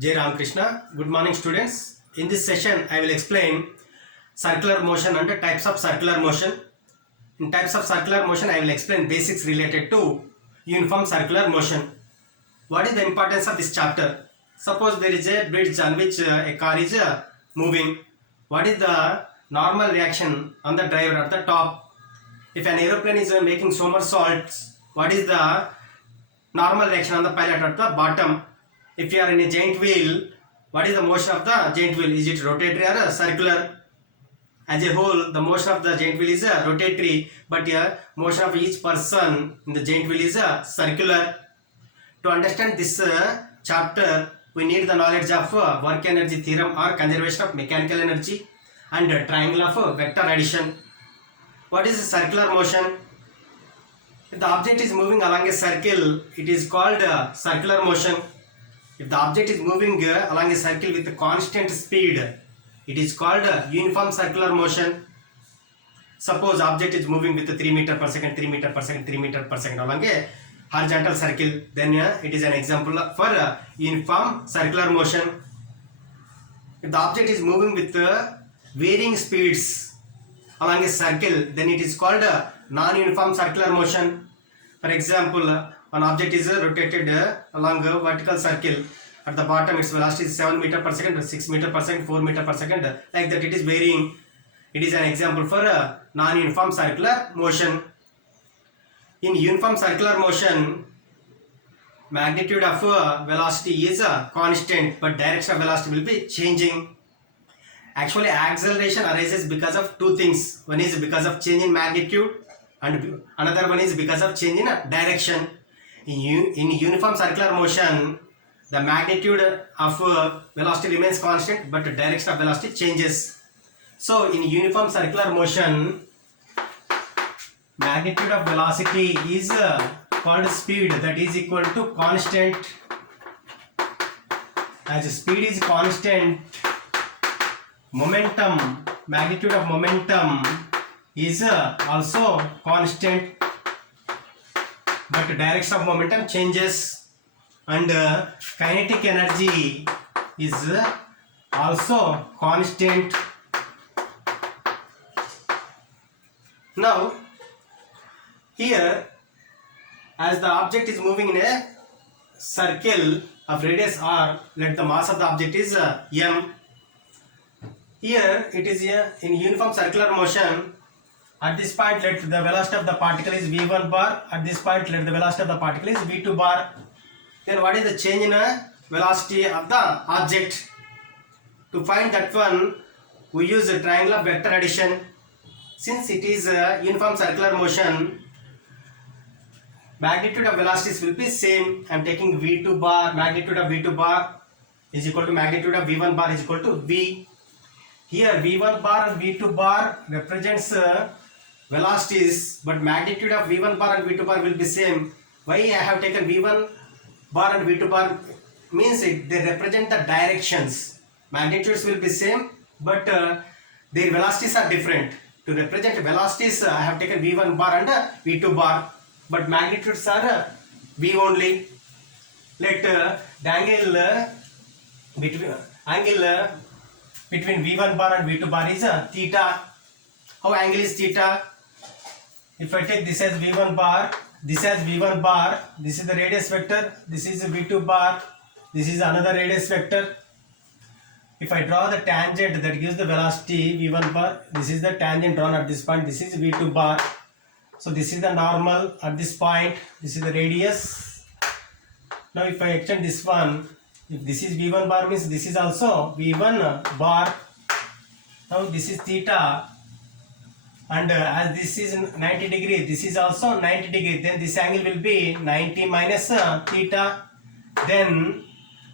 Jai Ram Krishna. Good morning, students. In this session, I will explain circular motion and the types of circular motion. In types of circular motion, I will explain basics related to uniform circular motion. What is the importance of this chapter? Suppose there is a bridge on which a car is moving. What is the normal reaction on the driver at the top? If an aeroplane is making somersaults, what is the normal reaction on the pilot at the bottom? If you are in a giant wheel, what is the motion of the giant wheel? Is it rotatory or circular? As a whole, the motion of the giant wheel is rotatory, but motion of each person in the giant wheel is circular. To understand this chapter, we need the knowledge of work energy theorem or conservation of mechanical energy and triangle of vector addition. What is circular motion? If the object is moving along a circle, it is called circular motion. If the object is moving along a circle with a constant speed, it is called uniform circular motion. Suppose object is moving with 3 meter per second, 3 meter per second, 3 meter per second along a horizontal circle, then it is an example for uniform circular motion. If the object is moving with varying speeds along a circle, then it is called non-uniform circular motion. For example, an object is rotated along a vertical circle. At the bottom, its velocity is 7 meter per second, 6 meter per second, 4 meter per second. Like that, it is varying. It is an example for non-uniform circular motion. In uniform circular motion, magnitude of velocity is constant, but direction of velocity will be changing. Actually, acceleration arises because of two things. One is because of change in magnitude, and another one is because of change in direction. In uniform circular motion, the magnitude of velocity remains constant, but the direction of velocity changes. So, in uniform circular motion, magnitude of velocity is called speed, that is equal to constant. As speed is constant, momentum, magnitude of momentum is also constant, but direction of momentum changes, and kinetic energy is also constant. Now here, as the object is moving in a circle of radius r, let the mass of the object is m. Here it is in uniform circular motion. At this point, let the velocity of the particle is v1 bar. At this point, let the velocity of the particle is v2 bar. Then what is the change in velocity of the object? To find that one, we use a triangle of vector addition. Since it is uniform circular motion, magnitude of velocities will be same. I am taking v2 bar, magnitude of v2 bar is equal to magnitude of v1 bar is equal to v. Here v1 bar and v2 bar represents velocities, but magnitude of v1 bar and v2 bar will be same. Why I have taken v1 bar and v2 bar means they represent the directions. Magnitudes will be same, but their velocities are different. To represent velocities, I have taken v1 bar and v2 bar, but magnitudes are v only. Let the angle between v1 bar and v2 bar is theta. How angle is theta? If I take this as v1 bar, this as v1 bar, this is the radius vector, this is v2 bar, this is another radius vector. If I draw the tangent that gives the velocity v1 bar, this is the tangent drawn at this point, this is v2 bar. So this is the normal at this point, this is the radius. Now if I extend this one, if this is v1 bar means this is also v1 bar. Now this is theta, and as this is 90 degree, this is also 90 degree, then this angle will be 90 minus theta, then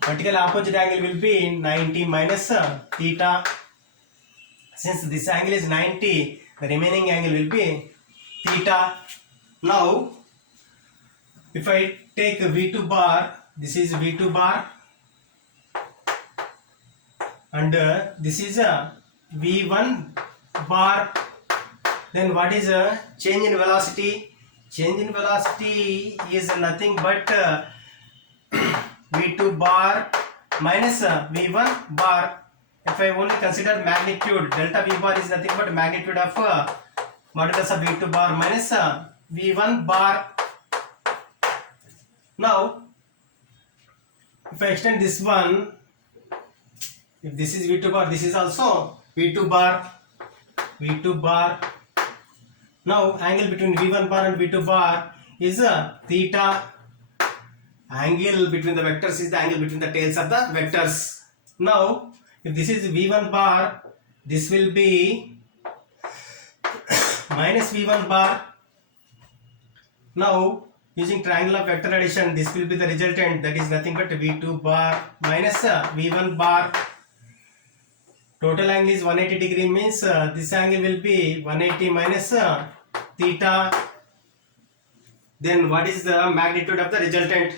vertical opposite angle will be 90 minus theta. Since this angle is 90, the remaining angle will be theta. Now if I take v2 bar, this is v2 bar, and this is v1 bar. Then what is change in velocity? Change in velocity is nothing but v2 bar minus v1 bar. If I only consider magnitude, delta v bar is nothing but magnitude of modulus of v2 bar minus v1 bar. Now, if I extend this one, if this is v2 bar, this is also v2 bar, v2 bar. Now, angle between v1 bar and v2 bar is theta. Angle between the vectors is the angle between the tails of the vectors. Now, if this is v1 bar, this will be minus v1 bar. Now, using triangle of vector addition, this will be the resultant, that is nothing but v2 bar minus v1 bar. Total angle is 180 degree, means this angle will be 180 minus theta. Then what is the magnitude of the resultant?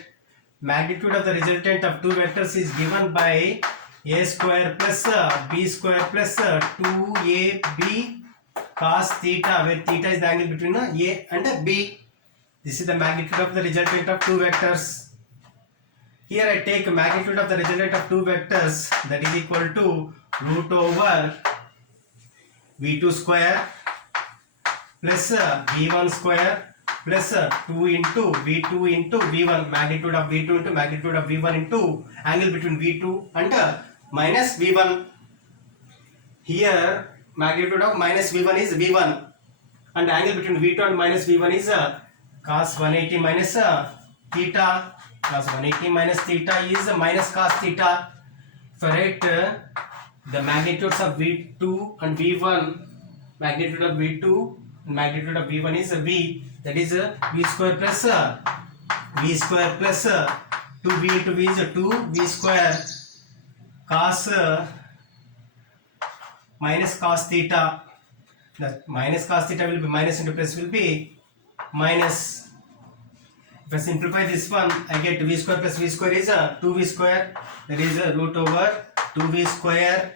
Magnitude of the resultant of two vectors is given by a square plus b square plus 2ab cos theta, where theta is the angle between a and b. This is the magnitude of the resultant of two vectors. Here I take magnitude of the resultant of two vectors, that is equal to root over v2 square plus v1 square plus 2 into v2 into v1, magnitude of v2 into magnitude of v1 into angle between v2 and minus v1. Here magnitude of minus v1 is v1 and angle between v2 and minus v1 is cos 180 minus theta. Cos 180 minus theta is minus cos theta. If I write the magnitudes of v2 and v1, magnitude of v2 and magnitude of v1 is v, that is v square plus 2v into v is 2v square cos minus cos theta. The minus cos theta will be minus into plus will be minus. If I simplify this one, I get v square plus v square is 2v square, that is root over 2v square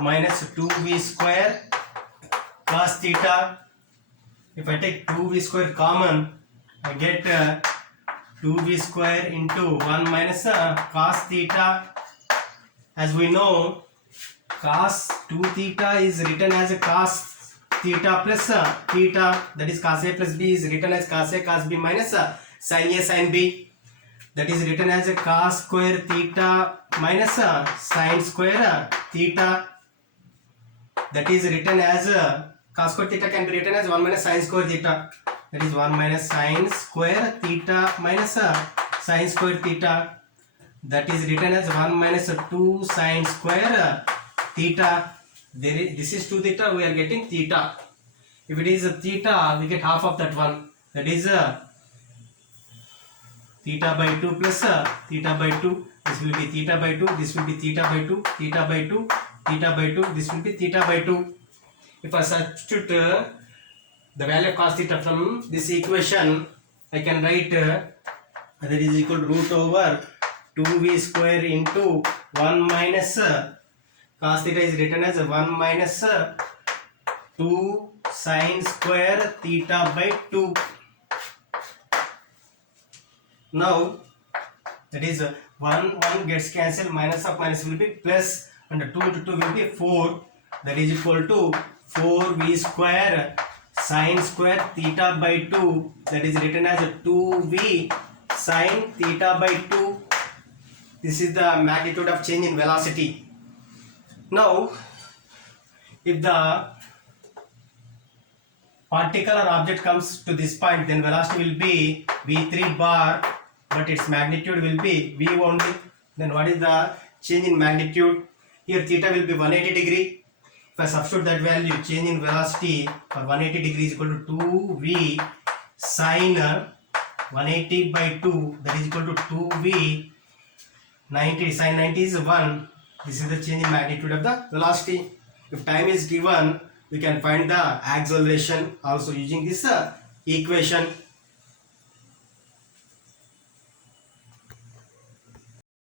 minus 2v square cos theta. If I take 2v square common, I get 2v square into 1 minus cos theta. As we know, cos 2 theta is written as a cos theta plus theta, that is cos a plus b is written as cos a cos b minus sin a sin b, that is written as a cos square theta minus sin square theta, that is written as cos square theta can be written as 1 minus sin square theta, that is 1 minus sin square theta minus sin square theta, that is written as 1 minus 2 sin square theta. This is 2 theta, we are getting theta. If it is theta, we get half of that one, that is theta by 2 plus theta by 2. This will be theta by 2, this will be theta by 2, theta by 2, theta by 2, this will be theta by 2. If I substitute the value of cos theta from this equation, I can write that is equal to root over 2v square into 1 minus cos theta is written as 1 minus 2 sin square theta by 2. Now that is 1 gets cancelled, minus of minus will be plus, and 2 into 2 will be 4, that is equal to 4v square sin square theta by 2, that is written as 2v sin theta by 2. This is the magnitude of change in velocity. Now, if the particle or object comes to this point, then velocity will be v3 bar, but its magnitude will be v only. Then what is the change in magnitude? Here theta will be 180 degree. If I substitute that value, change in velocity for 180 degree is equal to 2v sin 180 by 2, that is equal to 2v 90, sin 90 is 1. This is the change in magnitude of the velocity. If time is given, we can find the acceleration also using this equation.